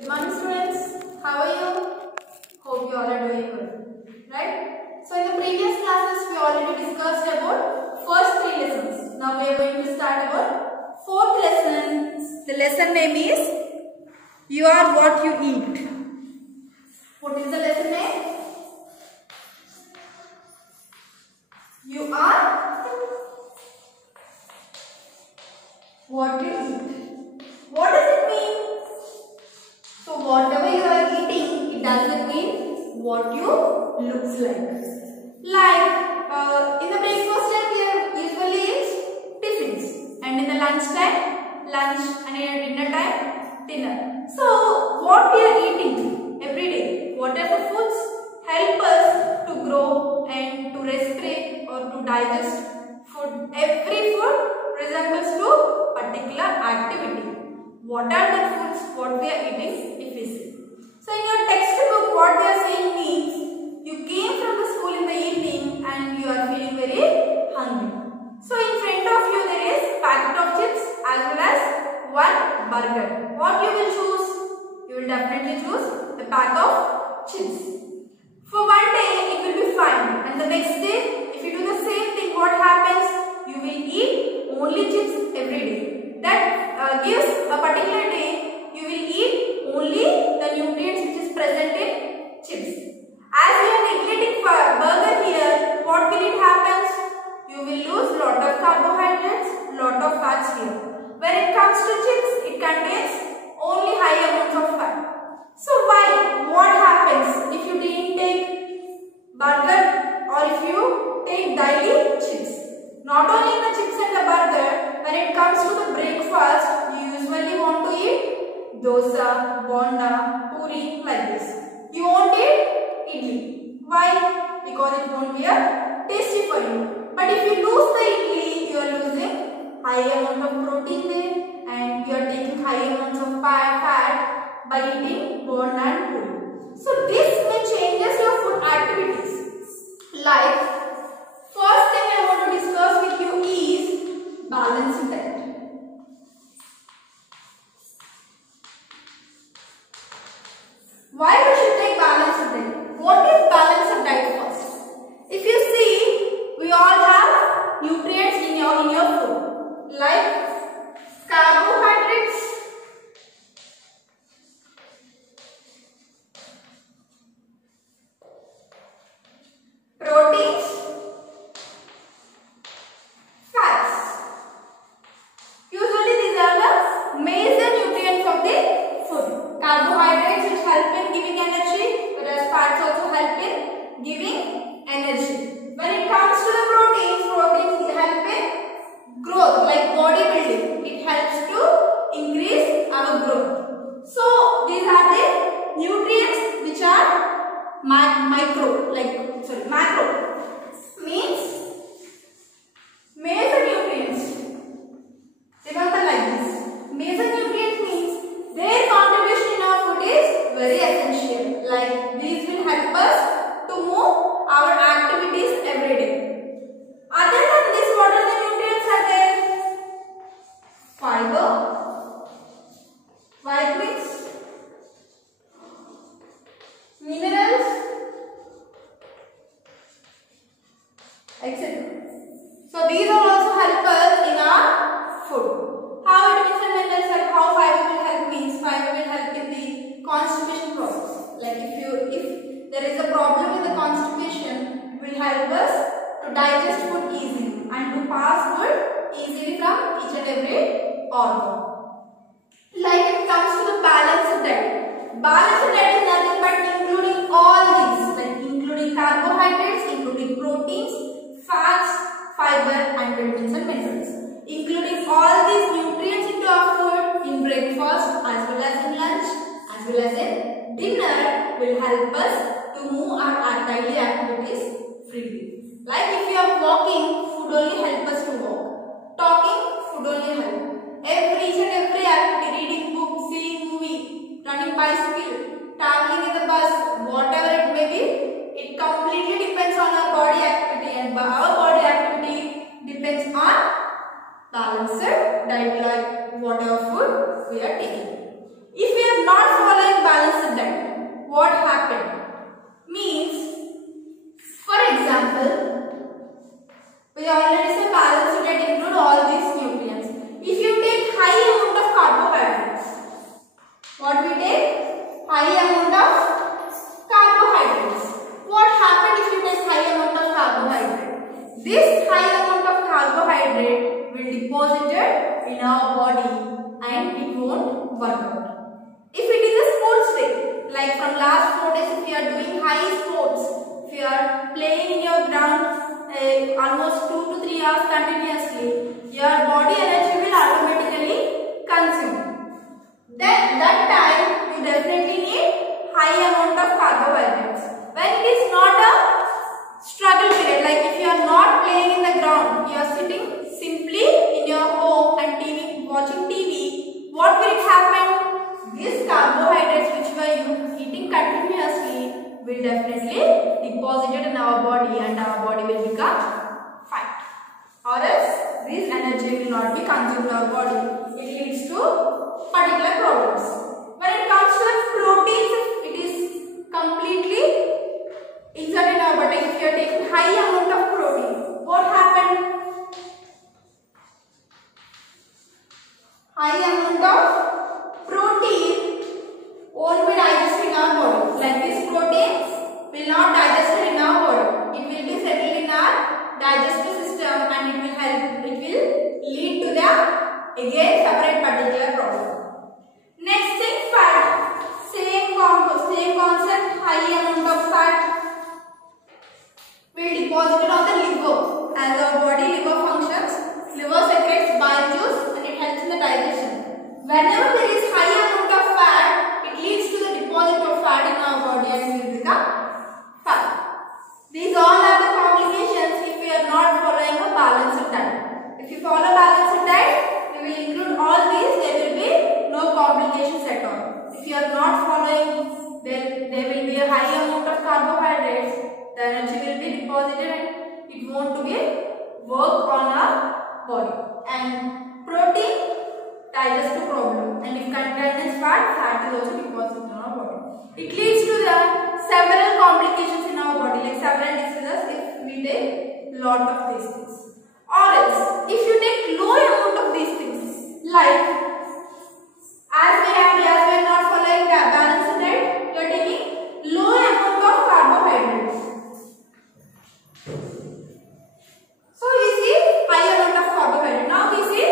Good morning students, how are you? Hope you all are doing good, right? So in the previous classes we already discussed about first 3 lessons. Now we are going to start about 4th lesson. The lesson name is You Are What You Eat. What is the lesson name? You are what you eat. What does it mean? So whatever you are eating, it doesn't mean what you looks like. Like in the breakfast time we are usually eat tiffins, and in the lunch time, lunch, and in dinner time, dinner. So what we are eating every day, what are the foods help us to grow and to respirate or to digest food. Every food resembles to particular activity. What are the foods what we are eating if we see? So in your textbook what they are saying means you came from the school in the evening and you are feeling very hungry. So in front of you there is packet of chips as well as one burger. What you will choose? You will definitely choose the pack of chips. For one day it will be fine, and the next day if you do the same thing, what happens? You will eat only chips every day. That gives a particular day you will eat only the nutrients which is present in chips. As you are neglecting burger here, what will it happen? You will lose lot of carbohydrates, lot of fats here. When it comes to chips, it contains only high amounts of fat. So why? What happens if you didn't take burger or if you take daily chips? Not only the chips and the burger, when it comes to the breakfast, you usually want to eat dosa, bonda, puri, like this. You won't eat idli. Why? Because it won't be tasty for you. But if you lose the idli, you are losing high amount of protein there, and you are taking high amounts of fat by eating bonda and puri. So this may changes your food activities. Like first thing I want to discuss with you is balanced diet. Why we should take balanced diet? What is balanced diet first? If you see, we all have nutrients in your food, like carbohydrates, proteins, fats. Usually these are the major nutrients of the food. Carbohydrates which help in giving energy, whereas fats also help in giving energy. When it comes to the proteins help in growth, like bodybuilding. It helps to increase our growth. So these are the nutrients which are macro means major nutrients. Remember like this. Major nutrients means their contribution in our food is very essential. Like these will help us to move our activities every day. Other than this, what are the nutrients are there? Fiber, vitamins, minerals, etc. So these will also help us in our food. How vitamins and minerals help? How fiber will help means fiber will help in the constipation process. Like if there is a problem with the constipation, it will help us to digest food easily and to pass food easily from each and every organ. Like it comes to the balanced diet. Balanced diet is nothing but including all these, like including carbohydrates, including proteins, fats, fiber, and vitamins and minerals. Including all these nutrients into our food in breakfast as well as in lunch as well as in dinner will help us to move our daily activities freely. Like if you are walking, food only help us to walk. Talking, food only help. Each and every activity, reading book, seeing movie, running bicycle, traveling in the bus, whatever it may be, it completely depends on our body activity, and our body activity depends on balanced diet, like whatever food we are taking. If we are not following What we take? High amount of carbohydrates. What happens if you take high amount of carbohydrate? This high amount of carbohydrate will deposit it in our body and it won't work out. If it is a sports day, like from last 4 days, if you are doing high sports, if you are playing in your ground almost 2 to 3 hours continuously, your body energy will automatically consume. Then that time you definitely need high amount of carbohydrates. When it is not a struggle period, like if you are not playing in the ground, you are sitting simply in your home and watching TV, what will happen? These carbohydrates which we are eating continuously will definitely deposit it in our body and our body will become fat. Or else this energy will not be consumed in our body. It leads to particular problems. When it comes to the proteins, it is completely inserted in our body. If you are taking high amount of protein, what happened? High amount of protein won't be digested in our body. Like this protein will not digest in our body. It will be settled in our digestive system and it will help. It will lead to the again separate particular problem. Next thing, fat. Same concept. High amount of fat will deposit on the liver. As our body liver functions, liver secretes bile juice and it helps in the digestion. Whenever there is high amount of fat, it leads to the deposit of fat in our body and we will become fat. These all are the complications if we are not following a balanced diet. If you follow balanced diet, we will include all these, there will be no complications at all. If you are not following, then there will be a high amount of carbohydrates, the energy will be deposited and it won't be work on our body. And protein, digestive problem, and if contains fat is also deposited in our body. It leads to the several complications in our body, like several diseases if we take lot of these things. Or else, if you take low amount of these things, like as we are not following the balanced diet, you are taking low amount of carbohydrates. So we see high amount of carbohydrate. Now we see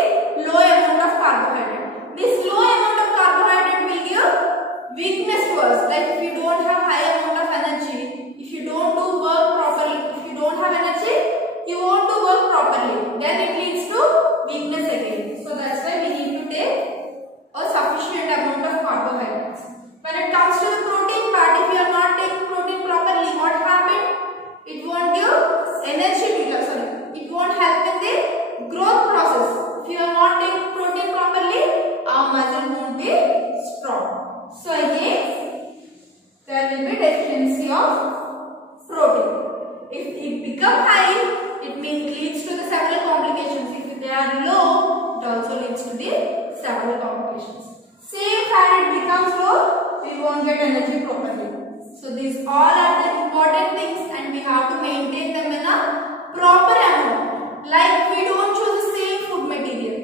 low amount of carbohydrate. This low amount of carbohydrate will give weakness to us. Like if you don't have high amount of energy, if you don't do work properly, if you don't have energy, you won't do work properly. Then it leads to weakness again. So that's why we need to take a sufficient amount of carbohydrates. When it comes to the protein part, if you are not taking protein properly, what happened? It won't give energy, it won't help in the growth process. If you are not taking protein properly, our muscle won't be strong. So again, there will be deficiency of protein. If it becomes high, it leads to the several complications. If they are low, it also leads to the several complications. Same fat it becomes low, we won't get energy properly. So these all are the important things and we have to maintain them in a proper amount. Like we don't choose the same food material.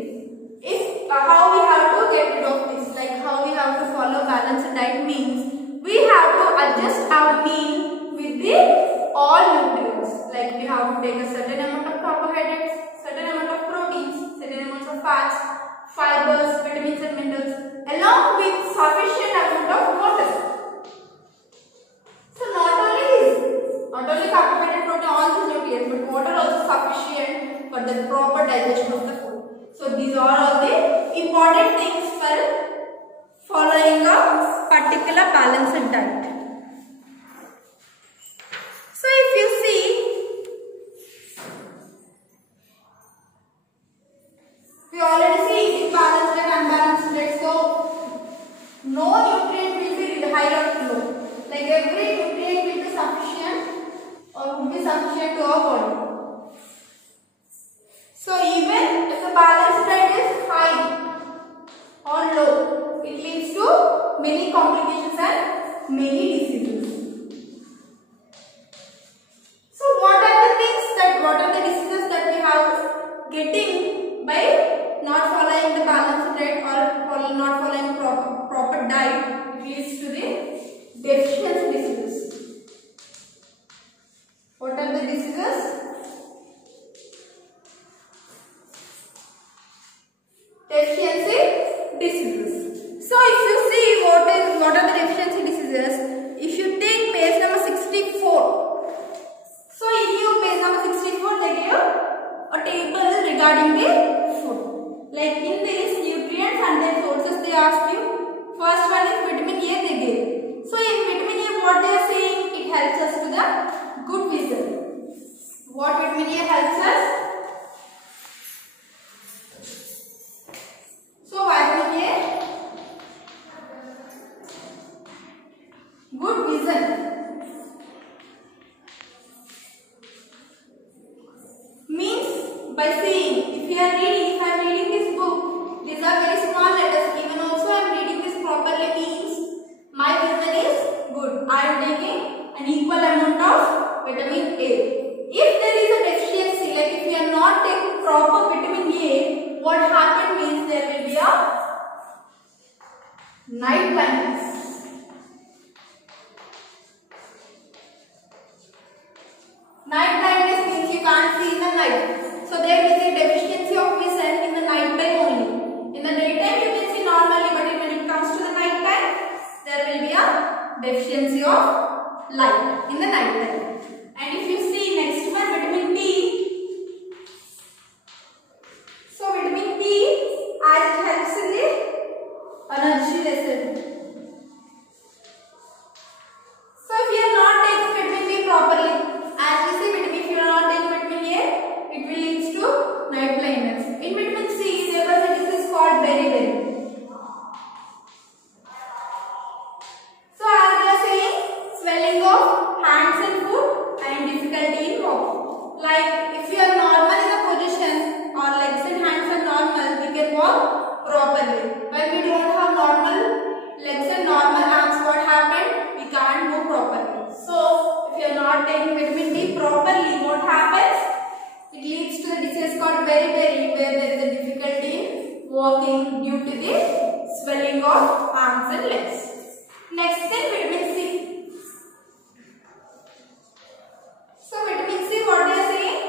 If how we have to get rid of this, like how we have to follow balanced diet means we have to adjust our meal with the all nutrients. Like we have to take a certain amount of carbohydrates, certain amount of proteins, certain amounts of fats, fibers, vitamins and minerals, along with sufficient amount of water. So not only carbohydrate, protein, all these nutrients, but water also sufficient for the proper digestion of the food. So these are all the important things for following a particular balanced diet. So if you see, we already see balanced diet, unbalanced diet. So no nutrient will be high or low. Like every nutrient will be sufficient or would be sufficient to our body. So even if the balanced diet is high or low, it leads to many complications and many diseases. So what are the diseases that we have getting by not following the balanced diet or not following proper diet, it leads to the deficiency diseases. What are the diseases? Deficiency diseases. So if you see what are the deficiency diseases, if you take page number 64, so in your page number 64 they give a table regarding the food. Like in this nutrients and their sources they ask you. First one is vitamin A they give. So in vitamin A what they are saying, it helps us to the good vision. What vitamin A helps us? So vitamin A, good vision. Means by saying, if I am reading this book, these are very small letters, even also I am reading this properly means my vision is good. I am taking an equal amount of vitamin A. If there is a deficiency, like if we are not taking proper vitamin A, what happens means there will be a night blindness. Night blindness means you can't see in the night. So there is a deficiency of vision in the night time only. In the daytime you can see normally, but when it comes to the night time, there will be a deficiency of light in the night time. And if you see next one, vitamin D. So vitamin D as it helps in the energy lesson. So if you are not taking vitamin D properly, as we see vitamin, if you are not taking vitamin A, it will lead to night blindness. In vitamin C, there was a disease called beriberi. So as they are saying, swelling of hands and foot and difficulty in walking. Like if you are normal in a position, or legs and hands are normal, we can walk properly. When we don't have normal legs and normal arms, what happened? We can't move properly. So if you are not taking vitamin D properly, what happens? It leads to a disease called beriberi, where there is a difficulty in walking due to the swelling of arms and legs. Next thing, vitamin C. So vitamin C, what they are saying?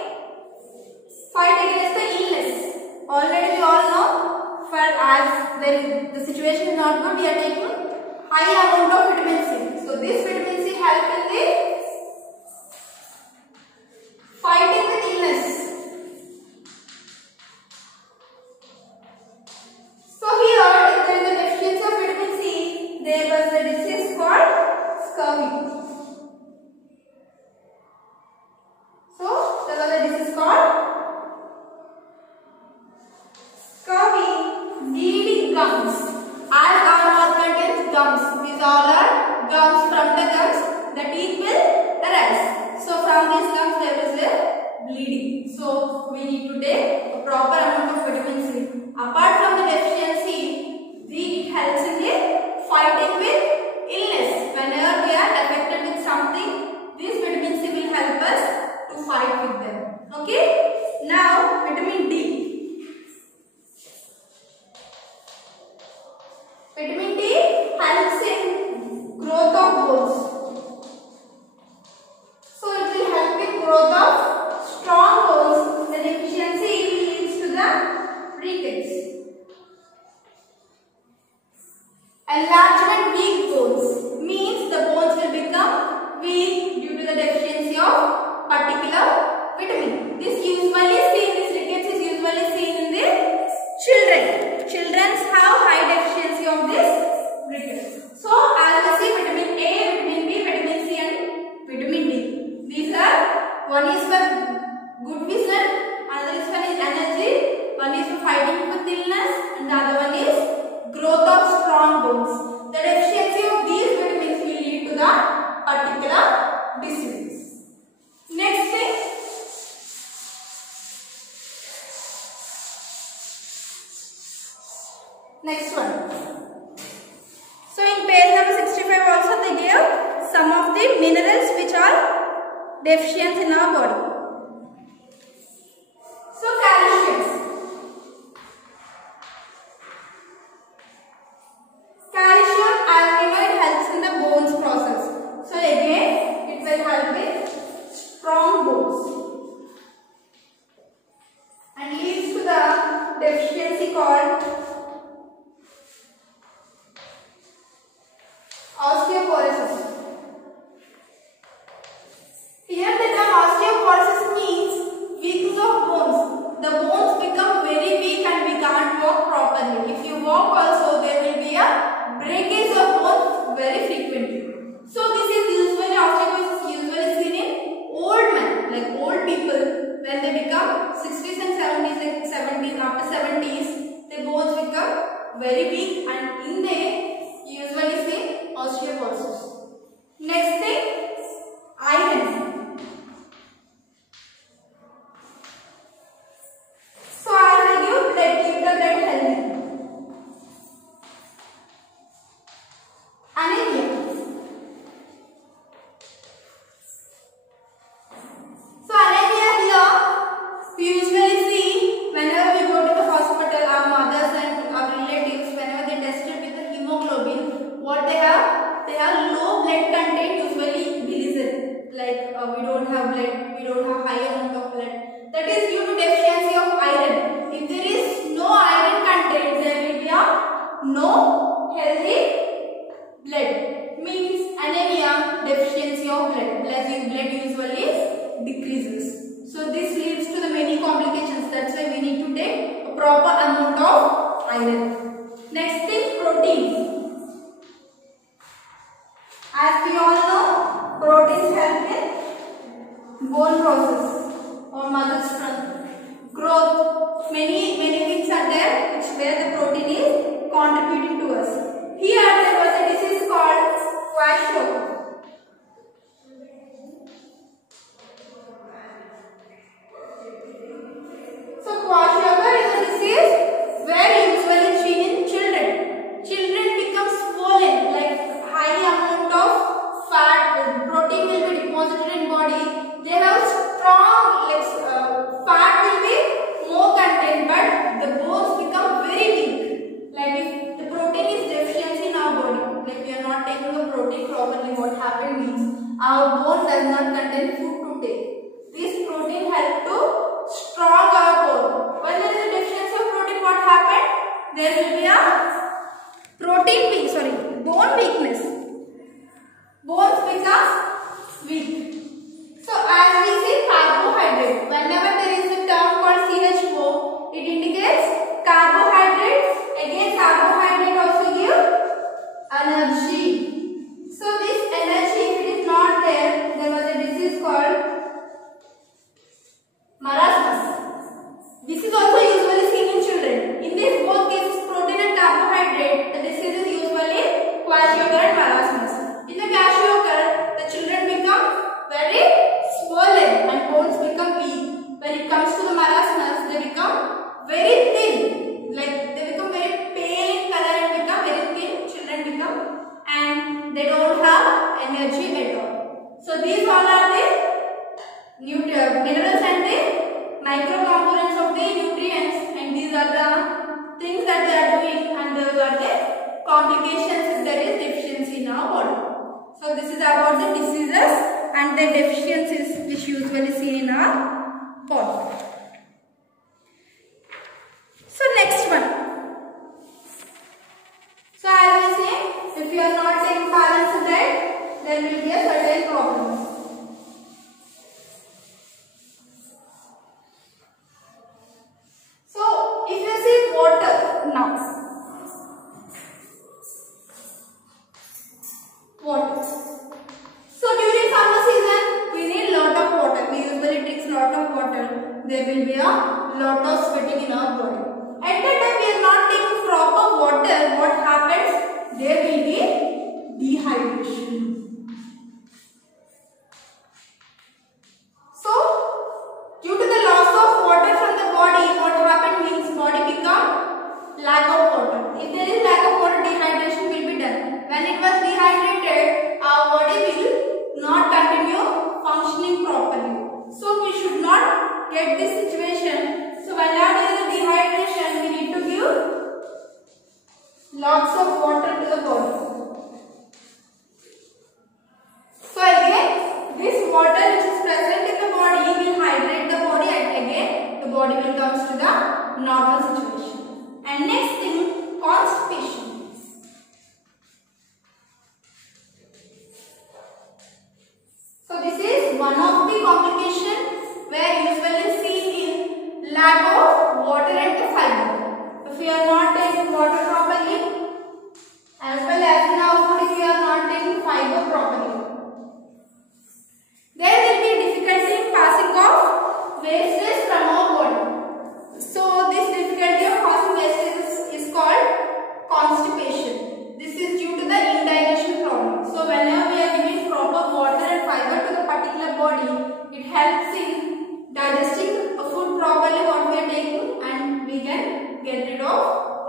Fight against the illness. Already we all know, for as the situation is not good, we are taking high amount of vitamin C. So this vitamin C helps in the fighting with illness. So here, if there is a deficiency of vitamin C, there was a disease called scurvy. So there was a disease called scurvy, bleeding gums. As our mouth contains gums, these all are gums. From the gums, the teeth will arise. So from these gums there is a bleeding. So we need to take a proper amount of vitamin C. Apart from the deficiency, it helps in the fighting with illness. Whenever we are affected with something, this vitamin C will help us to fight with them. Okay? Now vitamin D. Vitamin D helps in growth of bones. So it will help in growth of strong bones. The deficiency leads to the rickets. Enlargement weak bones means the bones will become weak due to the deficiency of particular vitamin. This rickets is usually seen in the children. Children have high deficiency of this rickets. So as we see, vitamin A, vitamin B, vitamin C and vitamin D. These are, one is for good vision, another is for energy, one is for fighting with illness, and the other one is growth of strong bones. The deficiency of these vitamins will lead to the particular disease. Next thing, next one. So in page number 65 also they give some of the minerals which are deficient in our body. So calcium. as we know, it helps in the bones process. So again, it will help in strong bones and leads to the deficiency called osteoporosis. Here the term osteoporosis means weakening of bones. The bones become very weak and we can't walk properly. If you walk also, there will be a breakage of bones very frequently. So this is usually osteoporosis usually seen in old men, like old people. When they become 60s and 70s, after 70s, their bones become very weak and in they usually see osteoporosis. Next thing, iron. So I will give blood, keep the blood healthy. Anemia. So anemia here, we usually see whenever we go to the hospital, our mothers and our relatives, whenever they tested with the hemoglobin, what they have? They have low blood content, usually bilisin. Like we don't have blood, we don't have high amount of blood. That is due to deficiency of iron. If there is no iron content, there will be no healthy blood. Means anemia, deficiency of blood. Blood usually decreases. So this leads to the many complications. That's why we need to take a proper amount of iron. Next thing, protein. As we all know, proteins help in bone process or mother strength, growth. Many things are there which where the protein is contributing to us. Here there was a disease called kwashiorkor. So kwashiorkor is a disease where usually seen in children. Children become swollen, like high amount of fat, protein will be deposited in body. They have strong, fat will be more content, but the bones become very weak. Like if the protein is deficiency in our body, like we are not taking the protein properly, what happened means our bone does not contain food to take. This protein help to strong our bone. When there is a deficiency of protein, what happened? There will be a bone weakness. Bones become weak. So as we see carbohydrate, whenever there is a term called CHO, it indicates carbohydrates. Again, carbohydrate also give energy. So this energy, if it is not there, there was a disease called marasmus. This is also usually seen in children. In these both cases, protein and carbohydrate, the disease is usually kwashiorkor and marasmus. In the kwashiorkor, the children become very swollen and bones become weak. When it comes to the marasmus, they become very thin. Like they become very pale in color and become very thin. Children become, and they don't have energy at all. So these all are the minerals and the micro components of the nutrients, and these are the things that they are doing, and those are the complications if there is deficiency in our body. So this is about the diseases and the deficiencies which usually seen in our body. So next one. So as we say, if you are not taking balanced diet, there will be a certain problem. So if you see water now. Water. So during summer season, we need lot of water. We usually drink lot of water. There will be a lot of sweating in our body. At that time, we are not taking proper water. What happens? There will be dehydration. So due to the loss of water from the body, what happened means body become lack of water. If there is lack of water, dehydration will be done. When it was dehydrated, our body will not continue functioning properly. So we should not get this situation. So whenever there is a dehydration,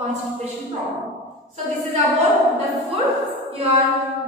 constipation problem. So this is about the food you are